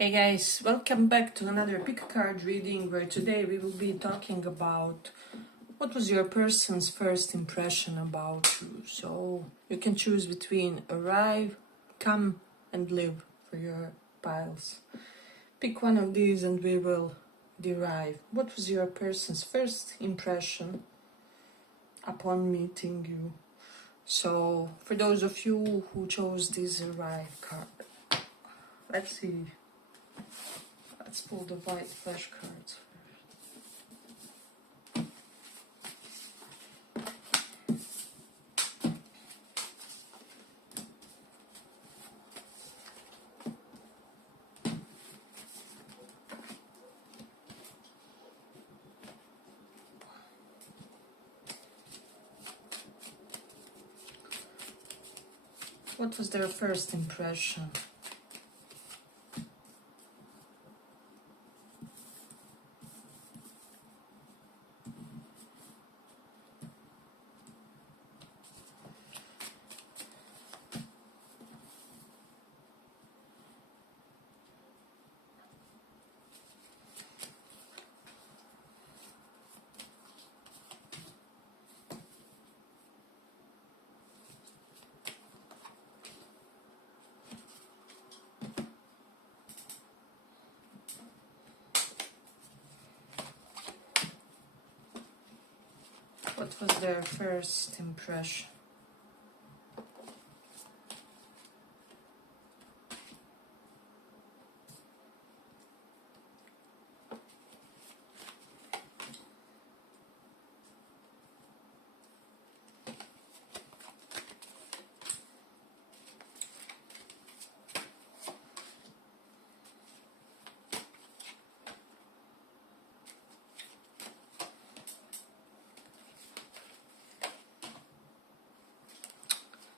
Hey guys, welcome back to another pick a card reading where today we will be talking about what was your person's first impression about you. So you can choose between arrive, come and live for your piles. Pick one of these and we will derive what was your person's first impression upon meeting you. So for those of you who chose this arrive card, let's see. Let's pull the white flash cards. What was their first impression? What was their first impression?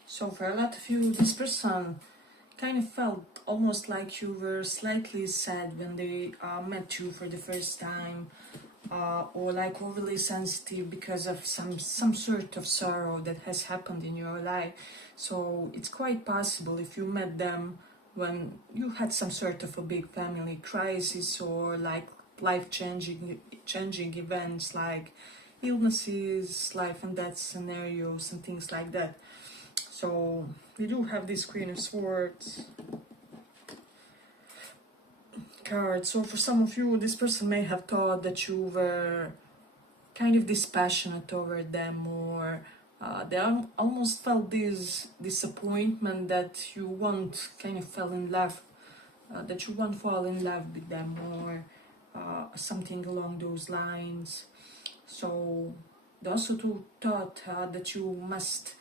So for a lot of you, this person kind of felt almost like you were slightly sad when they met you for the first time, or like overly sensitive because of some sort of sorrow that has happened in your life. So it's quite possible if you met them when you had some sort of a big family crisis or like life changing events like illnesses, life and death scenarios and things like that. So we do have this Queen of Swords card. So for some of you, this person may have thought that you were kind of dispassionate toward them, or they almost felt this disappointment that you won't kind of fall in love, that you won't fall in love with them, or something along those lines. So they also thought that you must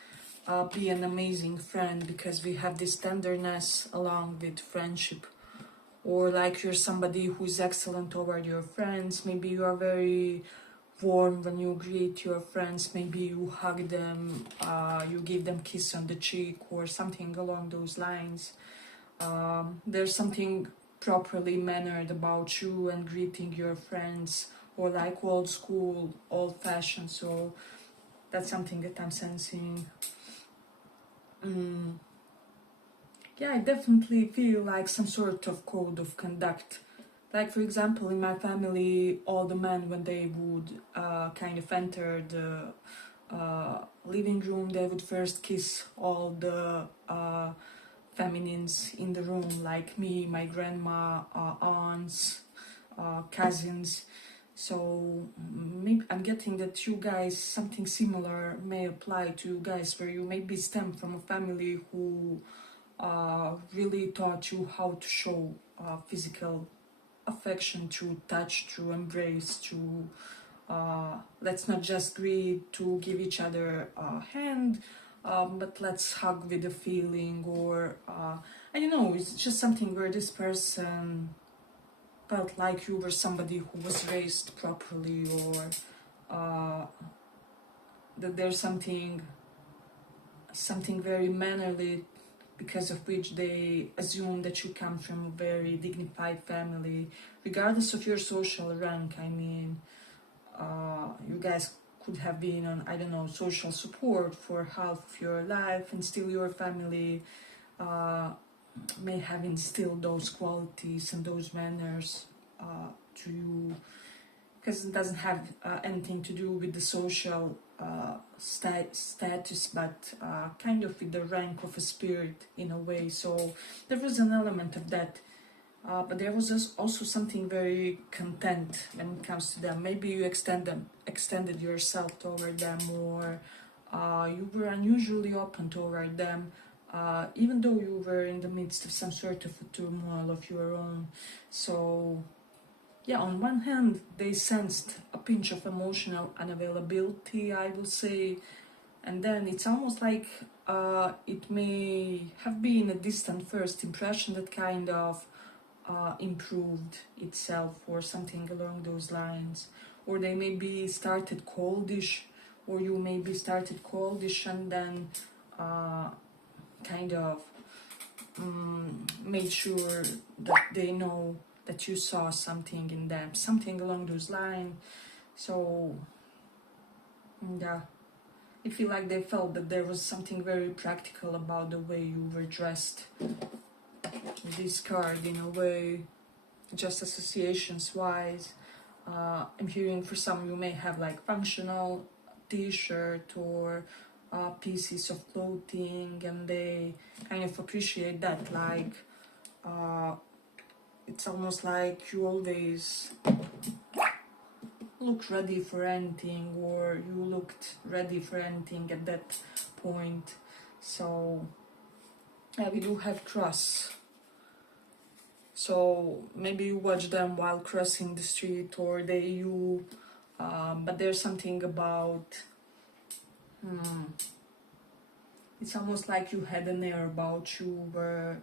be an amazing friend, because we have this tenderness along with friendship, or like you're somebody who's excellent toward your friends. Maybe you are very warm when you greet your friends, maybe you hug them, you give them kiss on the cheek or something along those lines. There's something properly mannered about you and greeting your friends, or like old school, old fashioned. So that's something that I'm sensing. Yeah, I definitely feel like some sort of code of conduct. Like, for example, in my family, all the men, when they would kind of enter the living room, they would first kiss all the feminines in the room, like me, my grandma, aunts, cousins. So maybe I'm getting that you guys, something similar may apply to you guys, where you maybe stem from a family who really taught you how to show physical affection through touch, through embrace, through let's not just greet to give each other a hand, but let's hug with a feeling, or I don't know, it's just something where this person felt like you were somebody who was raised properly, or that there's something very mannerly, because of which they assume that you come from a very dignified family, regardless of your social rank. I mean, you guys could have been on, I don't know, social support for half of your life, and still your family may have instilled those qualities and those manners to you, because it doesn't have anything to do with the social status, but kind of with the rank of a spirit in a way. So there was an element of that, but there was also something very content when it comes to them. Maybe you extended yourself toward them, or you were unusually open toward them, even though you were in the midst of some sort of a turmoil of your own. So yeah, on one hand, they sensed a pinch of emotional unavailability, I will say, and then it's almost like it may have been a distant first impression that kind of improved itself, or something along those lines. Or they maybe started coldish, or you maybe started coldish and then kind of made sure that they know that you saw something in them, something along those lines. So yeah, I feel like they felt that there was something very practical about the way you were dressed. This card, in a way, just associations wise, I'm hearing for some you may have like functional t-shirt or pieces of clothing, and they kind of appreciate that. Like it's almost like you always look ready for anything, or you looked ready for anything at that point. So yeah, we do have cross. So maybe you watch them while crossing the street, or but there's something about, it's almost like you had an air about you where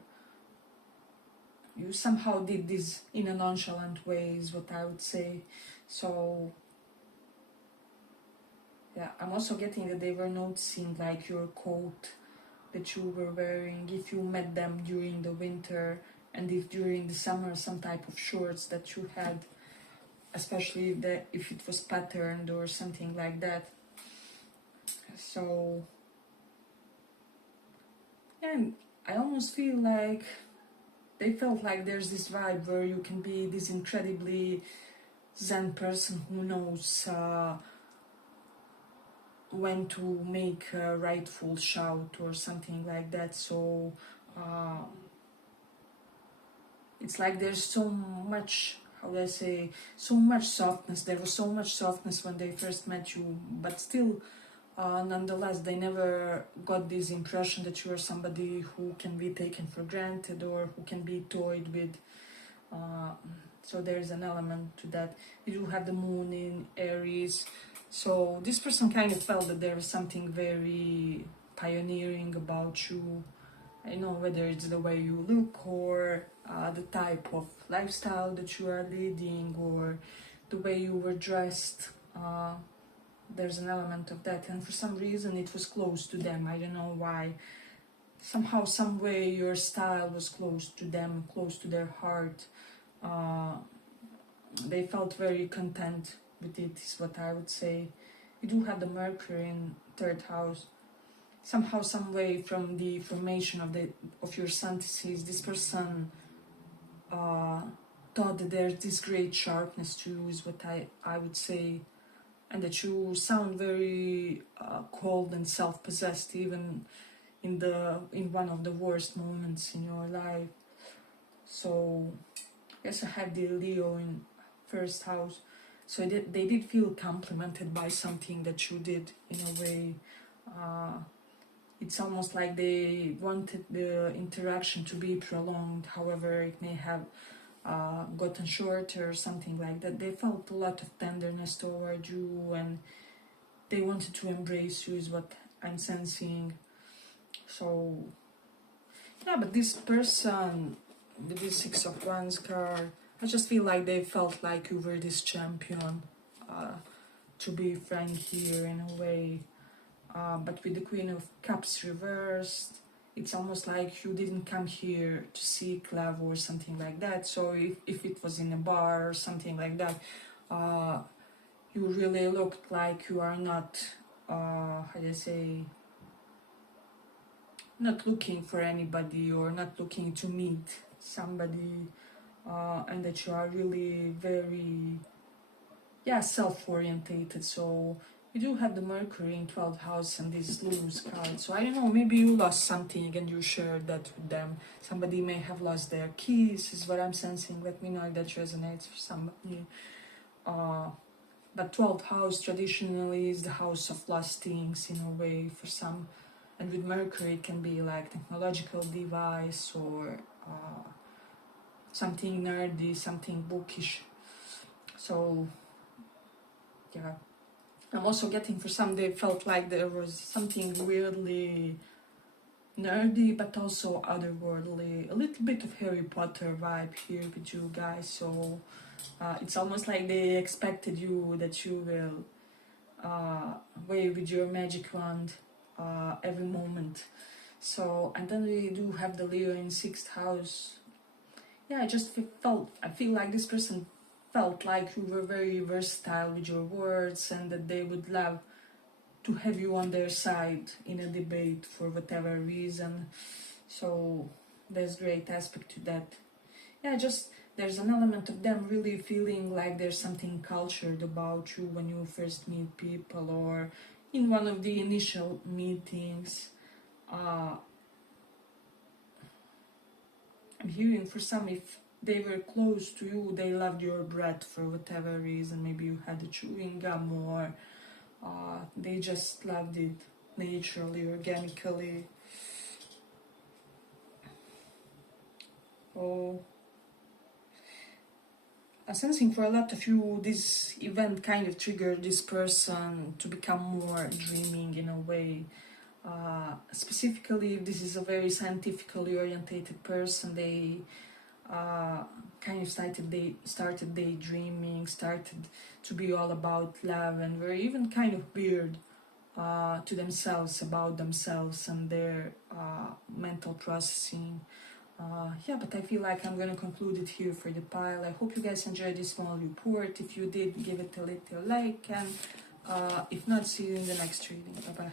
you somehow did this in a nonchalant way, is what I would say. So yeah, I'm also getting that they were noticing like your coat that you were wearing, if you met them during the winter, and if during the summer some type of shorts that you had, especially if it was patterned or something like that. So, and I almost feel like they felt like there's this vibe where you can be this incredibly zen person who knows when to make a rightful shout or something like that. So it's like there's so much, how do I say, so much softness. There was so much softness when they first met you, but still, nonetheless, they never got this impression that you are somebody who can be taken for granted or who can be toyed with. So there's an element to that. You do have the moon in Aries. So this person kind of felt that there was something very pioneering about you. I know, whether it's the way you look, or the type of lifestyle that you are leading, or the way you were dressed. There's an element of that, and for some reason it was close to them. I don't know why. Somehow, some way, your style was close to them, close to their heart. They felt very content with it, is what I would say. You do have the Mercury in third house. Somehow, some way, from the formation of your fantasies, this person thought that there's this great sharpness to you, is what I would say, and that you sound very cold and self-possessed, even in one of the worst moments in your life. So I guess I have the Leo in first house. So they did feel complimented by something that you did, in a way. It's almost like they wanted the interaction to be prolonged. However, it may have gotten shorter or something like that. They felt a lot of tenderness toward you, and they wanted to embrace you, is what I'm sensing. So yeah, but this person with this Six of Wands card, I just feel like they felt like you were this champion, to be frank here, in a way. But with the Queen of Cups reversed, it's almost like you didn't come here to seek love or something like that. So if it was in a bar or something like that, you really looked like you are not, how do you say, not looking for anybody or not looking to meet somebody, and that you are really very, yeah, self-orientated. So you do have the Mercury in 12th house and this lose card. So I don't know, maybe you lost something and you shared that with them. Somebody may have lost their keys, is what I'm sensing. Let me know if that resonates for somebody. But 12th house traditionally is the house of lost things in a way for some. And with Mercury it can be like technological device or something nerdy, something bookish. So yeah, I'm also getting for some they felt like there was something weirdly nerdy but also otherworldly, a little bit of Harry Potter vibe here with you guys. So it's almost like they expected you that you will wave with your magic wand every moment. So, and then we do have the Leo in 6th house. Yeah, I feel like this person felt like you were very versatile with your words and that they would love to have you on their side in a debate for whatever reason. So there's great aspect to that. Yeah, just there's an element of them really feeling like there's something cultured about you when you first meet people or in one of the initial meetings. I'm hearing for some, if they were close to you, they loved your breath for whatever reason. Maybe you had a chewing gum or they just loved it naturally, organically. Oh, I'm sensing for a lot of you, this event kind of triggered this person to become more dreaming in a way. Specifically, if this is a very scientifically orientated person, they kind of started daydreaming, started to be all about love, and were even kind of weird to themselves about themselves and their mental processing. Yeah, but I feel like I'm going to conclude it here for the pile. I hope you guys enjoyed this small report. If you did, give it a little like, and if not, see you in the next reading. Bye bye.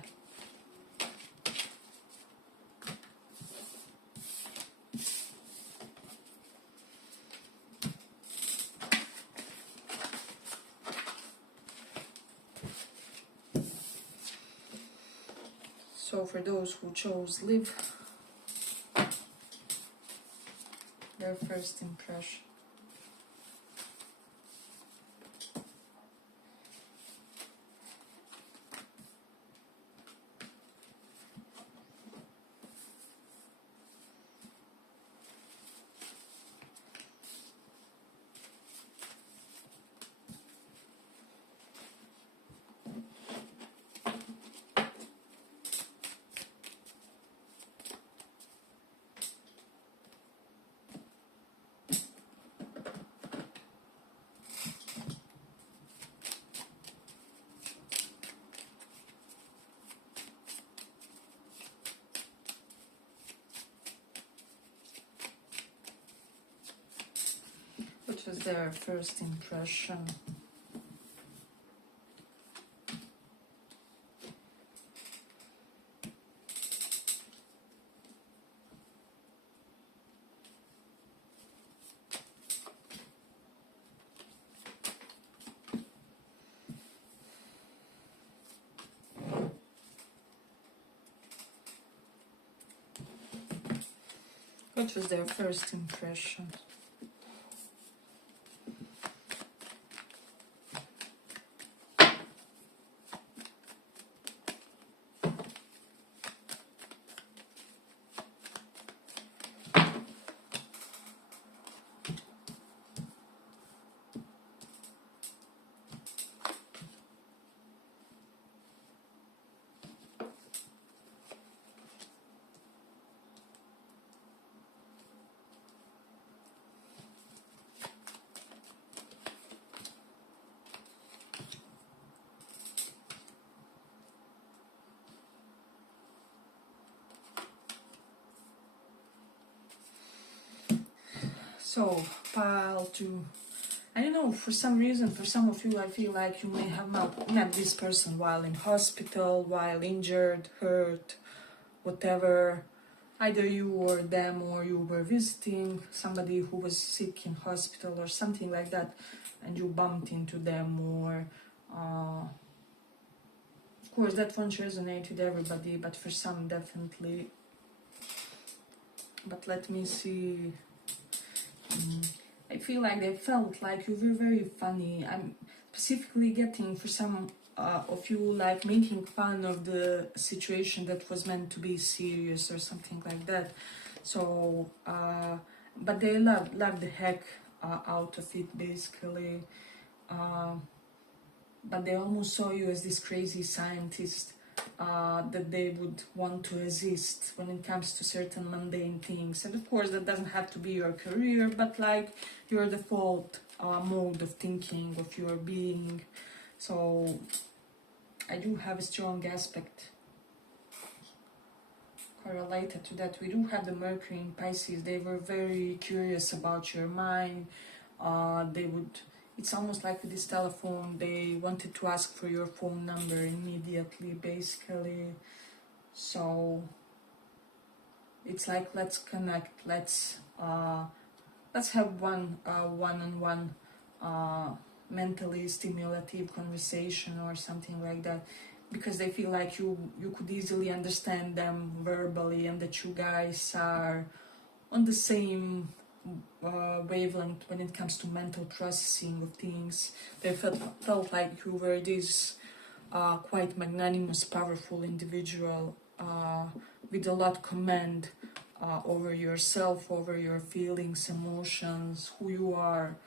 So for those who chose live, their first impression. What was their first impression? What was their first impression? So, pile two. I don't know, for some reason, for some of you, I feel like you may have met this person while in hospital, while injured, hurt, whatever. either you or them, or you were visiting somebody who was sick in hospital or something like that, and you bumped into them, or of course that won't resonate with everybody, but for some definitely. But let me see. I feel like they felt like you were very funny. I'm specifically getting for some of you like making fun of the situation that was meant to be serious or something like that. So, but they loved the heck out of it basically. But they almost saw you as this crazy scientist that they would want to resist when it comes to certain mundane things. And of course, that doesn't have to be your career, but like your default mode of thinking, of your being. So I do have a strong aspect correlated to that. We do have the Mercury in Pisces. They were very curious about your mind. They would, it's almost like with this telephone, they wanted to ask for your phone number immediately, basically. So it's like, let's connect, let's have one-on-one mentally stimulative conversation or something like that, because they feel like you could easily understand them verbally, and that you guys are on the same wavelength when it comes to mental processing of things. They felt like you were this quite magnanimous, powerful individual with a lot of command over yourself, over your feelings, emotions, who you are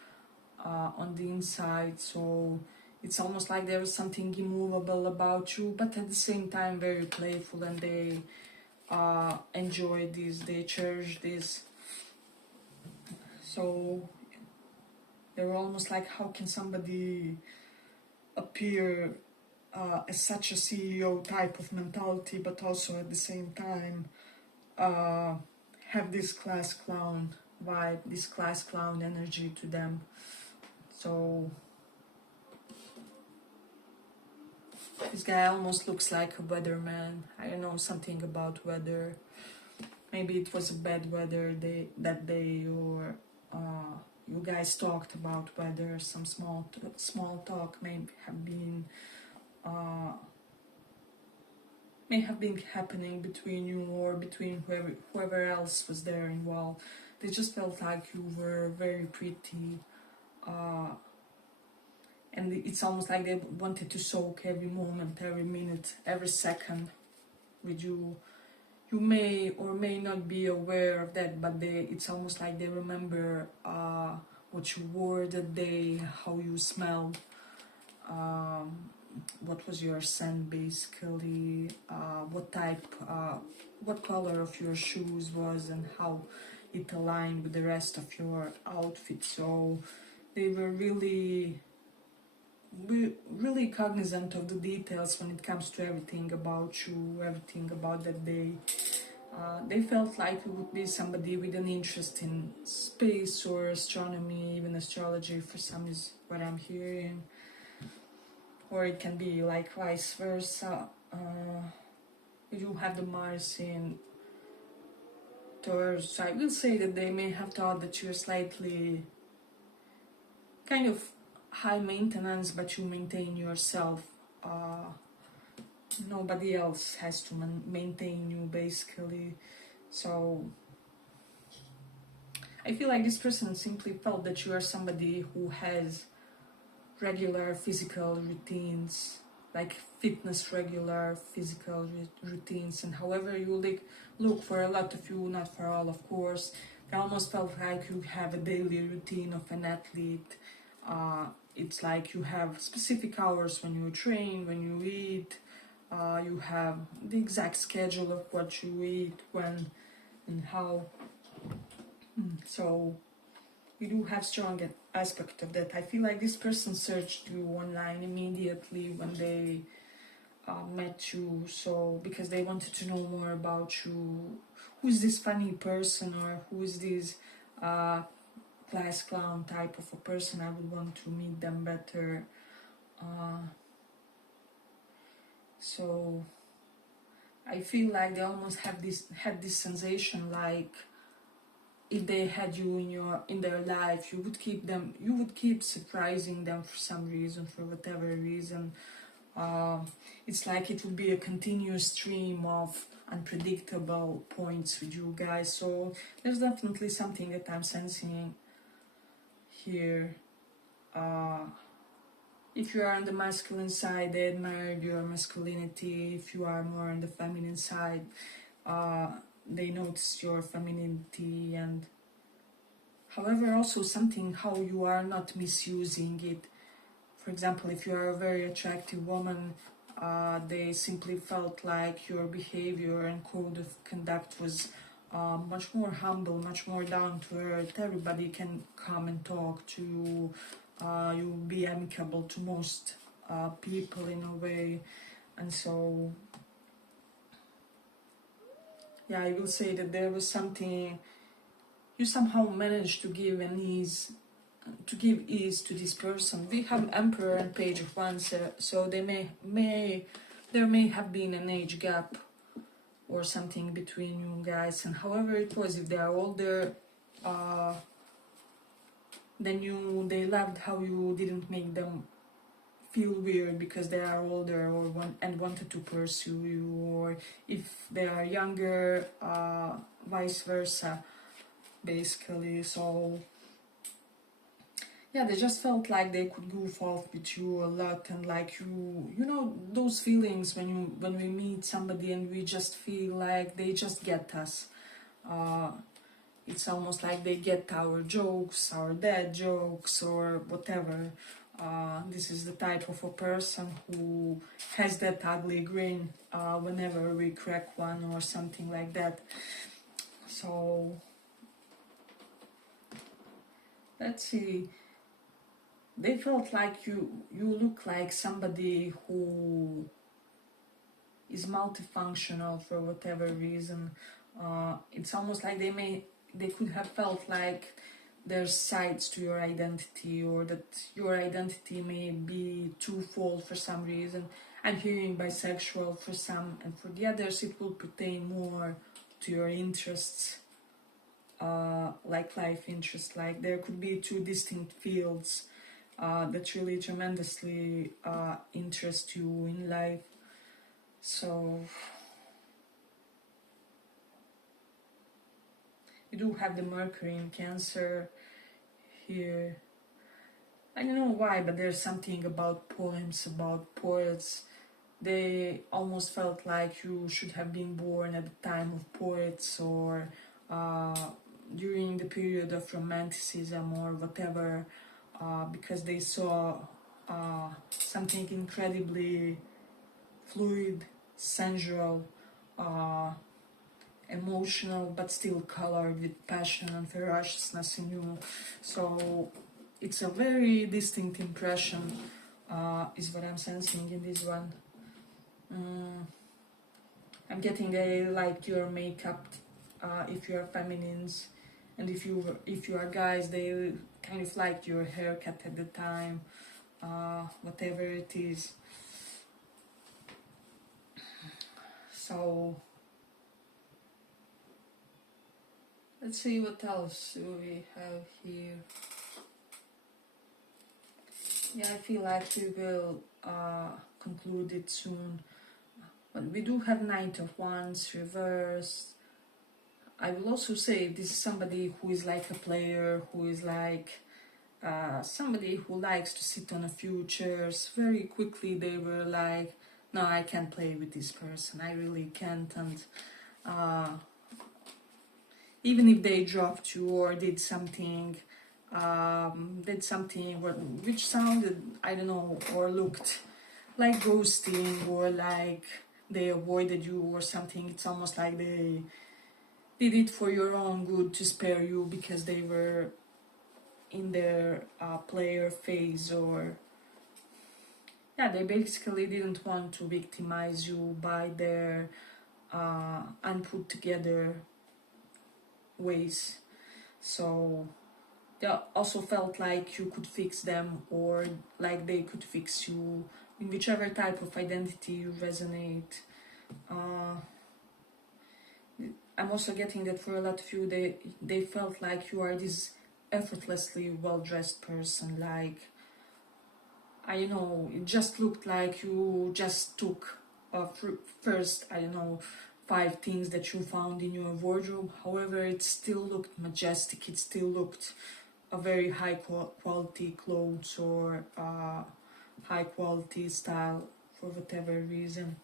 on the inside. So it's almost like there was something immovable about you, but at the same time very playful, and they enjoy this, they cherish this. So they were almost like, how can somebody appear as such a CEO type of mentality, but also at the same time have this class clown vibe, this class clown energy to them. So this guy almost looks like a weatherman. I don't know, something about weather. Maybe it was a bad weather that day, or you guys talked about weather. Some small talk may have been happening between you or between whoever else was there involved. They just felt like you were very pretty, and it's almost like they wanted to soak every moment, every minute, every second with you. You may or may not be aware of that, but it's almost like they remember what you wore that day, how you smelled, what was your scent basically, what color of your shoes was, and how it aligned with the rest of your outfit. So they were really cognizant of the details when it comes to everything about you, everything about that day. They felt like you would be somebody with an interest in space or astronomy, even astrology for some is what I'm hearing. Or it can be like vice versa. You have the Mars in Taurus. So I will say that they may have thought that you're slightly kind of high maintenance, but you maintain yourself. Nobody else has to maintain you basically. So I feel like this person simply felt that you are somebody who has regular physical routines, like fitness, regular physical routines, and however you look for a lot of you, not for all of course. It almost felt like you have a daily routine of an athlete. It's like you have specific hours when you train, when you eat. You have the exact schedule of what you eat, when and how. So you do have strong aspect of that. I feel like this person searched you online immediately when they met you, so because they wanted to know more about you. Who's this funny person, or who is this class clown type of a person? I would want to meet them better. So I feel like they almost had this sensation like if they had you in their life, you would keep surprising them for some reason, for whatever reason. It's like it would be a continuous stream of unpredictable points with you guys. So there's definitely something that I'm sensing here. If you are on the masculine side, they admire your masculinity. If you are more on the feminine side, they notice your femininity. And however, also something how you are not misusing it. For example, if you are a very attractive woman, they simply felt like your behavior and code of conduct was much more humble, much more down to earth. Everybody can come and talk to you. You will be amicable to most people in a way. And so, yeah, I will say that there was something you somehow managed to give ease to this person. We have Emperor and Page of Wands, so there may have been an age gap or something between you guys. And however it was, if they are older than you, they loved how you didn't make them feel weird because they are older and wanted to pursue you. Or if they are younger, vice versa, basically. So yeah, they just felt like they could goof off with you a lot. And like you know those feelings when we meet somebody and we just feel like they just get us. It's almost like they get our jokes, our dad jokes, or whatever. This is the type of a person who has that ugly grin whenever we crack one or something like that. So let's see. They felt like you look like somebody who is multifunctional for whatever reason. It's almost like they could have felt like there's sides to your identity, or that your identity may be twofold for some reason. I'm hearing bisexual for some, and for the others it will pertain more to your interests, like life interests. Like there could be two distinct fields that really tremendously interest you in life. So you do have the Mercury in Cancer here. I don't know why, but there's something about poems, about poets. They almost felt like you should have been born at the time of poets, or during the period of romanticism or whatever, because they saw something incredibly fluid, sensual, emotional, but still colored with passion and ferociousness in you. So it's a very distinct impression, is what I'm sensing in this one. I'm getting they like your makeup if you are feminines, and if you are guys, they kind of liked your haircut at the time, whatever it is. So let's see what else we have here. Yeah, I feel like we will conclude it soon. But we do have Knight of Wands reversed. I will also say if this is somebody who is like a player, who is like somebody who likes to sit on a few chairs, very quickly they were like, no, I can't play with this person, I really can't. And even if they dropped you or did something which sounded, I don't know, or looked like ghosting, or like they avoided you or something, it's almost like they did it for your own good, to spare you, because they were in their player phase, or yeah, they basically didn't want to victimize you by their unput together ways. So they also felt like you could fix them, or like they could fix you, in whichever type of identity you resonate. I'm also getting that for a lot of you, they felt like you are this effortlessly well-dressed person, like, I don't know, it just looked like you just took first, I don't know, 5 things that you found in your wardrobe. However, it still looked majestic, it still looked a very high quality clothes, or high quality style, for whatever reason.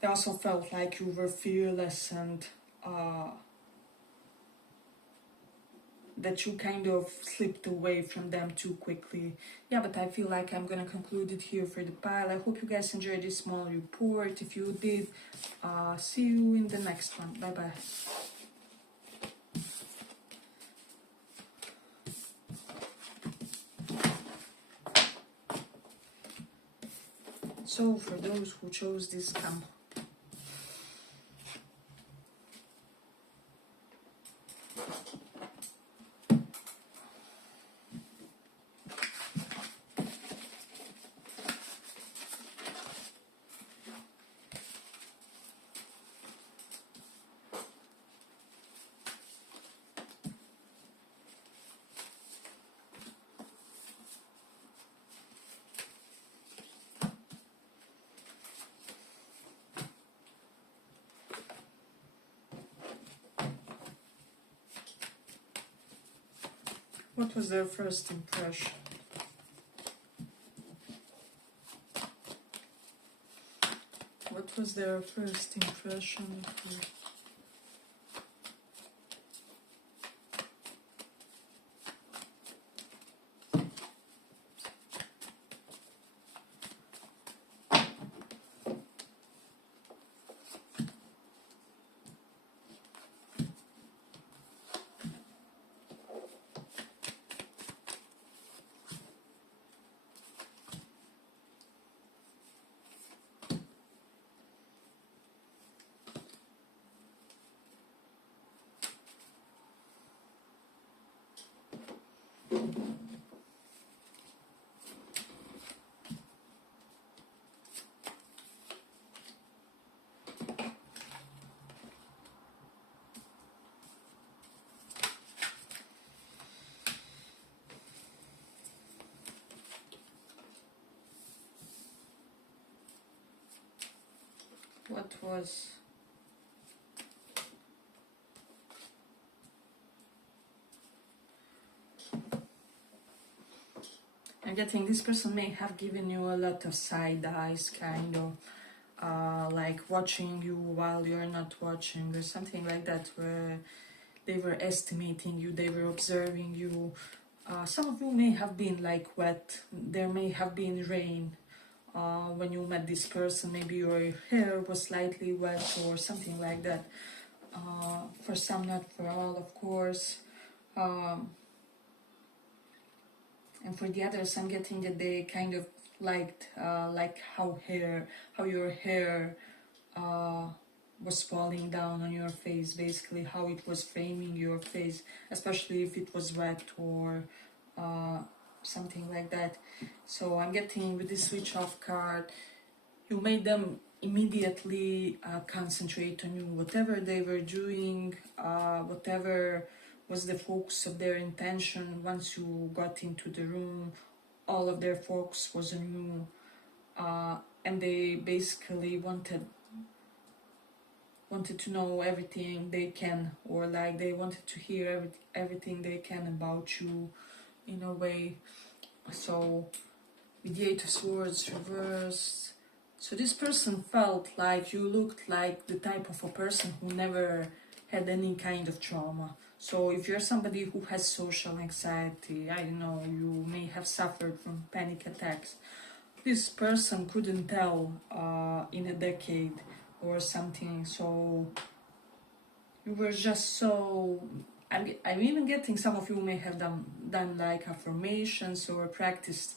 They also felt like you were fearless, and that you kind of slipped away from them too quickly. Yeah, but I feel like I'm gonna conclude it here for the pile. I hope you guys enjoyed this small report. If you did, see you in the next one. Bye bye. So for those who chose this camp, what was their first impression? What was their first impression of you? What was I'm getting this person may have given you a lot of side eyes, kind of like watching you while you're not watching, or something like that, where they were estimating you, they were observing you. Some of you may have been like wet, there may have been rain when you met this person. Maybe your hair was slightly wet or something like that. For some, not for all, of course. And for the others, I'm getting that they kind of liked like how your hair was falling down on your face, basically how it was framing your face, especially if it was wet or something like that. So I'm getting with this switch off card, you made them immediately concentrate on you, whatever they were doing, whatever was the focus of their intention. Once you got into the room, all of their focus was on you, and they basically wanted to know everything they can, or like they wanted to hear everything they can about you, in a way. So with the Eight of Swords reversed, so this person felt like you looked like the type of a person who never had any kind of trauma. So if you're somebody who has social anxiety, I don't know, you may have suffered from panic attacks, this person couldn't tell in a decade or something. So you were just so, I'm even getting some of you may have done like affirmations or practiced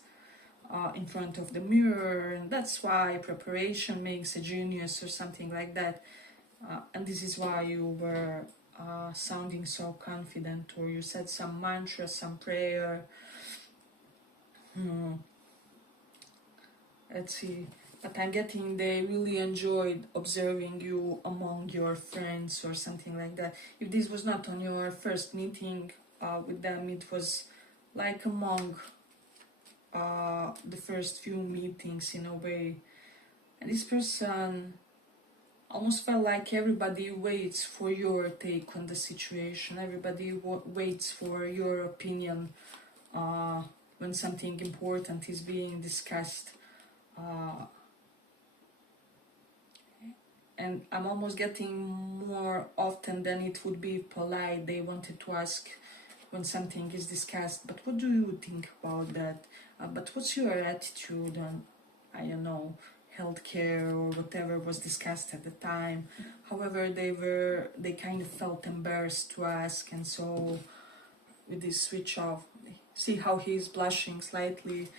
in front of the mirror, and that's why preparation makes a genius or something like that. And this is why you were sounding so confident, or you said some mantra, some prayer. Let's see. but I'm getting they really enjoyed observing you among your friends or something like that. If this was not on your first meeting with them, it was like among the first few meetings in a way. And this person almost felt like everybody waits for your take on the situation, everybody waits for your opinion when something important is being discussed. And I'm almost getting more often than it would be polite. They wanted to ask when something is discussed, but what do you think about that? But what's your attitude on, I don't know, healthcare or whatever was discussed at the time? However, they kind of felt embarrassed to ask, and so with this switch off, see how he's blushing slightly.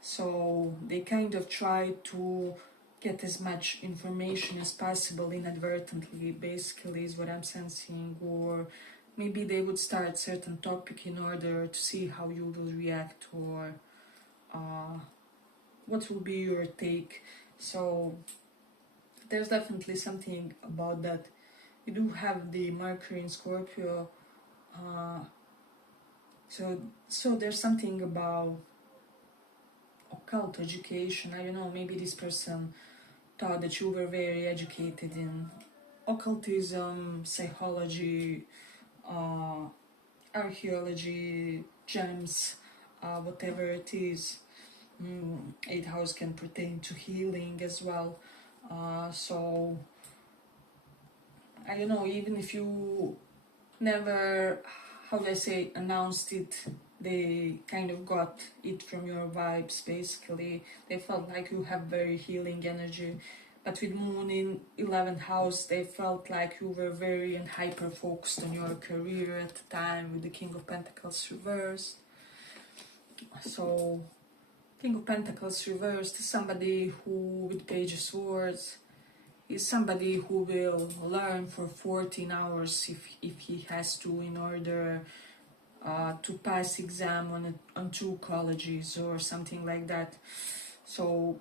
So they kind of try to get as much information as possible inadvertently, basically, is what I'm sensing. Or maybe they would start certain topic in order to see how you will react, or what will be your take. So there's definitely something about that. You do have the Mercury in Scorpio, so there's something about occult education. I don't know, maybe this person thought that you were very educated in occultism, psychology, archaeology, gems, whatever it is. Eighth house can pertain to healing as well. So I don't know, even if you never, how do I say, announced it, they kind of got it from your vibes, basically. They felt like you have very healing energy. But with Moon in 11th house, they felt like you were very and hyper focused on your career at the time, with the King of Pentacles reversed. So King of Pentacles reversed is somebody who, with Page of Swords, is somebody who will learn for 14 hours if he has to, in order to pass exam on 2 colleges or something like that. So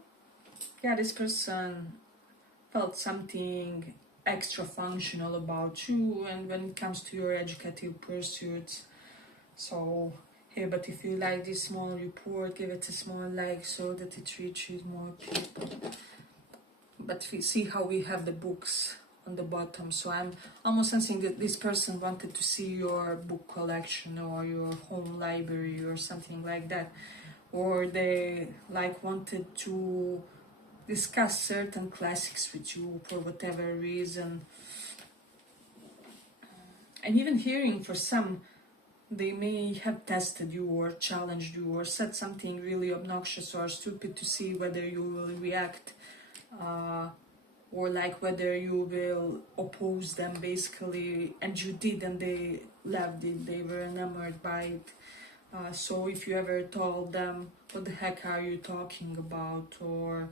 yeah, this person felt something extra functional about you, and when it comes to your educative pursuits. So hey, but if you like this small report, give it a small like so that it reaches more people. But we see how we have the books on the bottom. So I'm almost sensing that this person wanted to see your book collection or your home library or something like that. Or they like wanted to discuss certain classics with you for whatever reason. And even hearing for some, they may have tested you or challenged you or said something really obnoxious or stupid to see whether you will react, or like whether you will oppose them, basically. And you did, and they loved it, they were enamored by it. So if you ever told them, what the heck are you talking about, or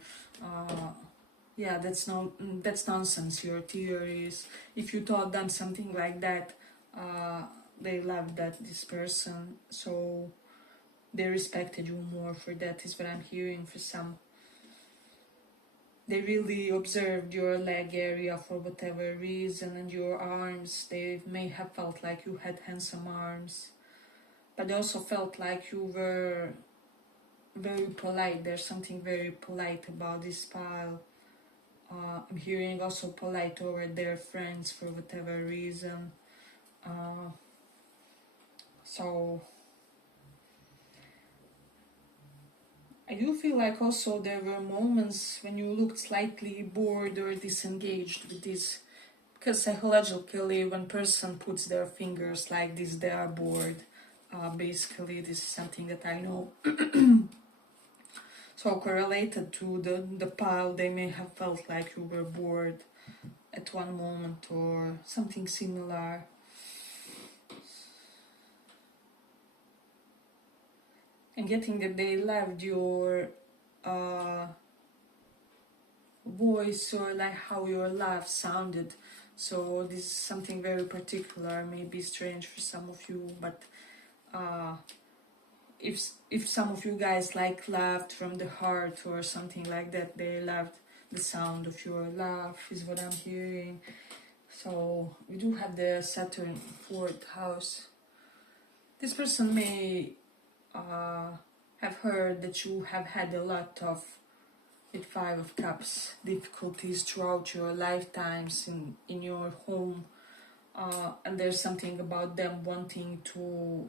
yeah, that's nonsense, your theories, if you told them something like that, they loved this person, so they respected you more for that, is what I'm hearing for some. They really observed your leg area for whatever reason, and your arms. They may have felt like you had handsome arms, but they also felt like you were very polite. There's something very polite about this pile. I'm hearing also polite over their friends for whatever reason. So I do feel like also there were moments when you looked slightly bored or disengaged with this, because psychologically when person puts their fingers like this, they are bored. Basically, this is something that I know. So correlated to the pile, they may have felt like you were bored at one moment or something similar. And getting that they loved your voice, or like how your laugh sounded. So this is something very particular, maybe strange for some of you, but if some of you guys like laughed from the heart or something like that, they loved the sound of your laugh is what I'm hearing. So we do have the Saturn 4th house. This person may have heard that you have had a lot of, with 5 of Cups, difficulties throughout your lifetimes in your home, and there's something about them wanting to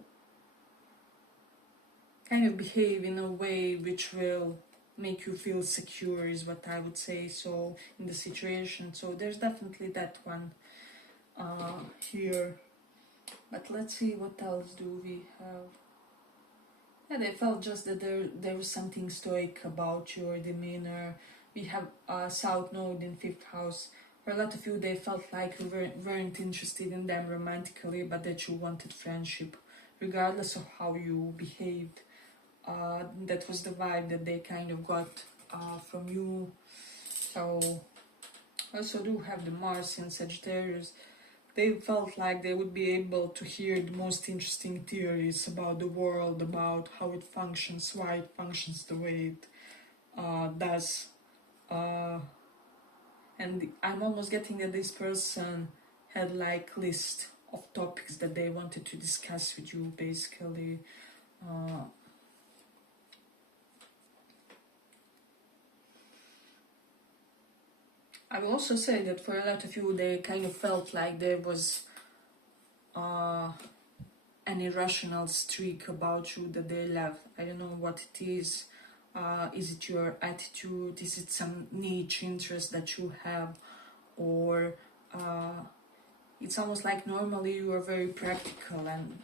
kind of behave in a way which will make you feel secure, is what I would say, so in the situation. So there's definitely that one here. But let's see, what else do we have? Yeah, they felt just that there was something stoic about your demeanor. We have South Node in 5th house. For a lot of you, they felt like you weren't interested in them romantically, but that you wanted friendship, regardless of how you behaved. That was the vibe that they kind of got from you. So I also do have the Mars in Sagittarius. They felt like they would be able to hear the most interesting theories about the world, about how it functions, why it functions the way it does. And I'm almost getting that this person had like list of topics that they wanted to discuss with you, basically. I will also say that for a lot of you, they kind of felt like there was an irrational streak about you that they love. I don't know what it is. Is it your attitude? Is it some niche interest that you have? Or it's almost like normally you are very practical and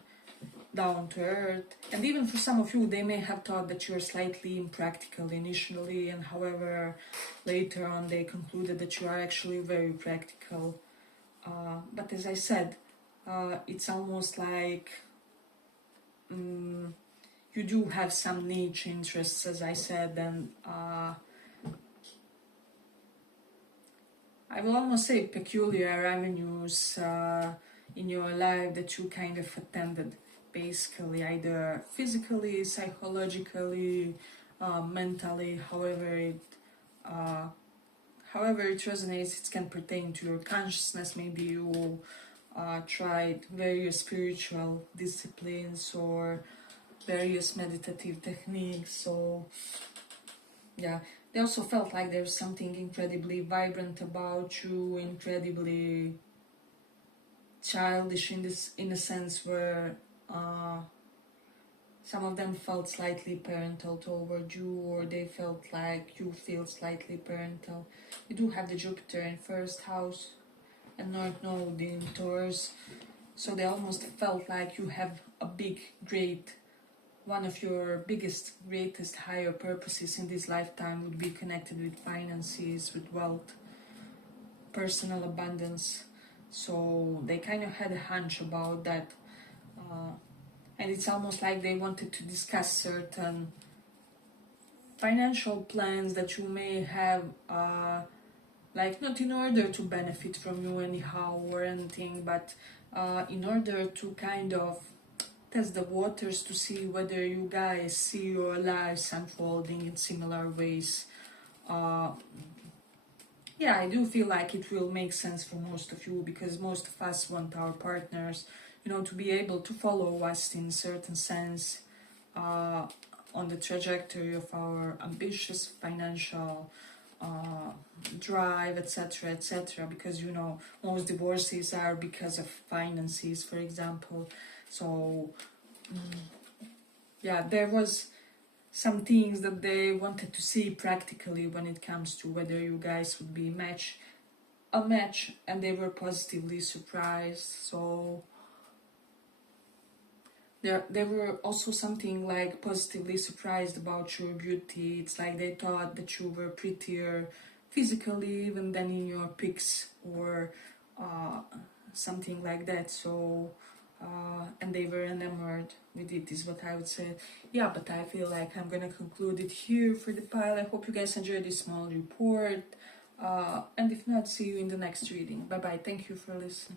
down to earth. And even for some of you, they may have thought that you're slightly impractical initially, and however, later on they concluded that you are actually very practical. But as I said, it's almost like you do have some niche interests, as I said, and I will almost say peculiar avenues in your life that you kind of attended, basically, either physically, psychologically, mentally, however it resonates. It can pertain to your consciousness. Maybe you tried various spiritual disciplines or various meditative techniques. So yeah, they also felt like there's something incredibly vibrant about you, incredibly childish in a sense where some of them felt slightly parental toward you, or they felt like you feel slightly parental. You do have the Jupiter in 1st house and North Node in Taurus, so they almost felt like you have a big, great, one of your biggest, greatest, higher purposes in this lifetime would be connected with finances, with wealth, personal abundance. So they kind of had a hunch about that. And it's almost like they wanted to discuss certain financial plans that you may have, like not in order to benefit from you anyhow or anything, but in order to kind of test the waters to see whether you guys see your lives unfolding in similar ways. Yeah, I do feel like it will make sense for most of you, because most of us want our partners, to be able to follow us in a certain sense on the trajectory of our ambitious financial drive, etc., etc. Because most divorces are because of finances, for example. So yeah, there was some things that they wanted to see practically when it comes to whether you guys would be a match, and they were positively surprised. So they were also something like positively surprised about your beauty. It's like they thought that you were prettier physically even than in your pics, or something like that. So and they were enamored with it, is what I would say. Yeah, but I feel like I'm gonna conclude it here for the pile. I hope you guys enjoyed this small report, and if not, see you in the next reading. Bye bye. Thank you for listening.